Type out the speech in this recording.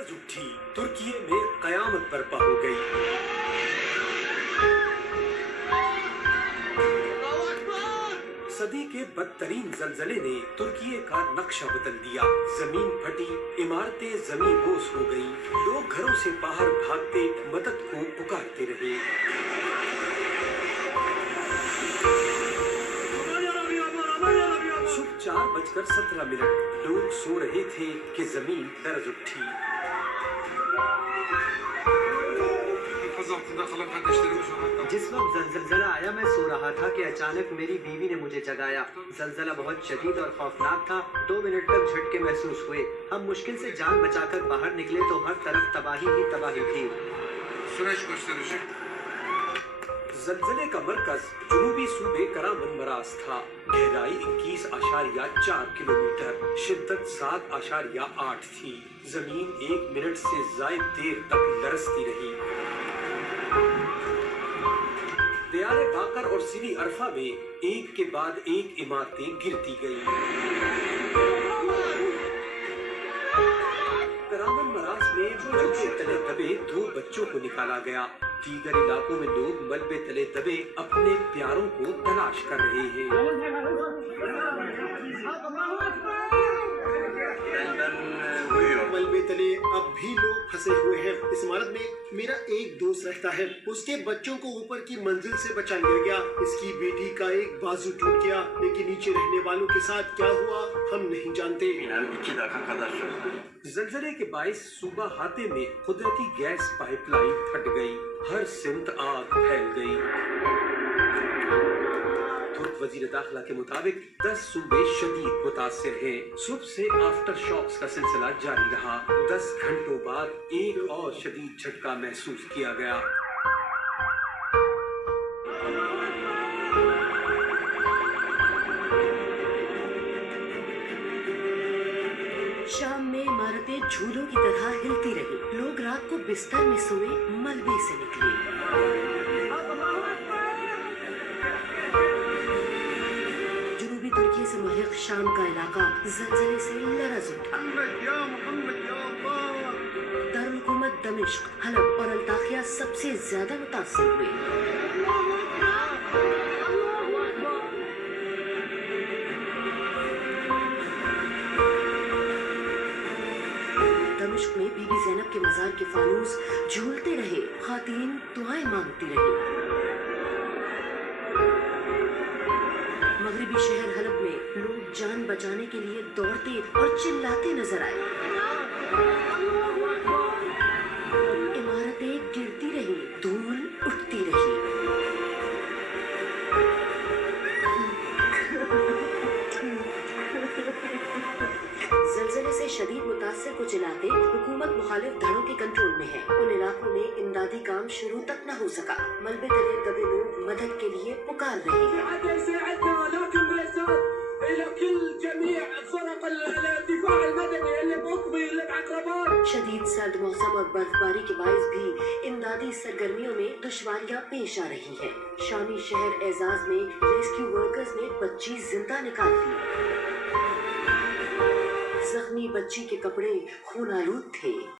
लरज उठी, तुर्की में कयामत बर्पा हो गई। सदी के बदतरीन जलजले ने तुर्की का नक्शा बदल दिया। जमीन फटी, इमारतें जमीन बोस हो गई, लोग घरों से बाहर भागते मदद को पुकारते रहे। सुबह 4:17 लोग सो रहे थे कि जमीन लरज उठी। जिस वक्त जलजला आया मैं सो रहा था कि अचानक मेरी बीवी ने मुझे जगाया। जलजला बहुत शदीद और खौफनाक था। 2 मिनट तक झटके महसूस हुए। हम मुश्किल से जान बचाकर बाहर निकले तो हर तरफ तबाही ही तबाही थी। जलजले का मरकज जुनूबी सूबे करामन मराज था। गहराई 21.4 किलोमीटर, शिद्दत 7.8 थी। जमीन 1 मिनट से जायद देर तक लरजती रही। दयारे बाकर और सिरी अरफा में एक के बाद एक इमारतें गिरती गईं। करामन मराज में मलबे तले दबे 2 बच्चों को निकाला गया। दीगर इलाकों में लोग मलबे तले दबे अपने प्यारों को तलाश कर रहे हैं। मलबे तले अब भी लोग फंसे हुए हैं। इस इमारत में मेरा एक दोस्त रहता है। उसके बच्चों को ऊपर की मंजिल से बचा लिया गया। इसकी बेटी का एक बाजू टूट गया, लेकिन नीचे रहने वालों के साथ क्या हुआ हम नहीं जानते। जलजले के बाइस सूबा हाते में कुदरती गैस पाइपलाइन फट गई। हर सिमत आग फैल गई। तुर्क वजीर दाखिला के मुताबिक 10 सूबे शदीद मुतासिर हैं। सुबह से आफ्टर शॉक्स का सिलसिला जारी रहा। 10 घंटों बाद एक और शदीद झटका महसूस किया गया। शाम में इमारतें झूलों की तरह हिलती रही। लोग रात को बिस्तर में सोए मलबे से निकले। जुनूबी तुर्की से मुल्क शाम का इलाका जलजले से लरज उठा। दारुल हुकूमत दमिश्क, हलब और अल्ताखिया सबसे ज्यादा मुतासिर हुए। दमिश्क में बीबी ज़ैनब के मजार के फानूस झूलते रहे। खातीन दुआएं मांगती रही। मगरिबी शहर हलब में लोग जान बचाने के लिए दौड़ते और चिल्लाते नजर आए। इमारतें गिरती रही, धूल उठती रही। जलजले से शदीद मुतासिर कुछ इलाके हुकूमत मुखालिफ धड़ों के कंट्रोल में है। उन इलाकों में इमदादी काम शुरू तक न हो सका। मलबे तले दबे लोग मदद के लिए पुकार रहे हैं। शदीद सर्द मौसम और बर्फबारी के बायस भी इमदादी सरगर्मियों में दुश्वारियां पेश आ रही हैं। शामी शहर एजाज में रेस्क्यू वर्कर्स ने बच्ची जिंदा निकाल दी। जख्मी बच्ची के कपड़े खून आलूद थे।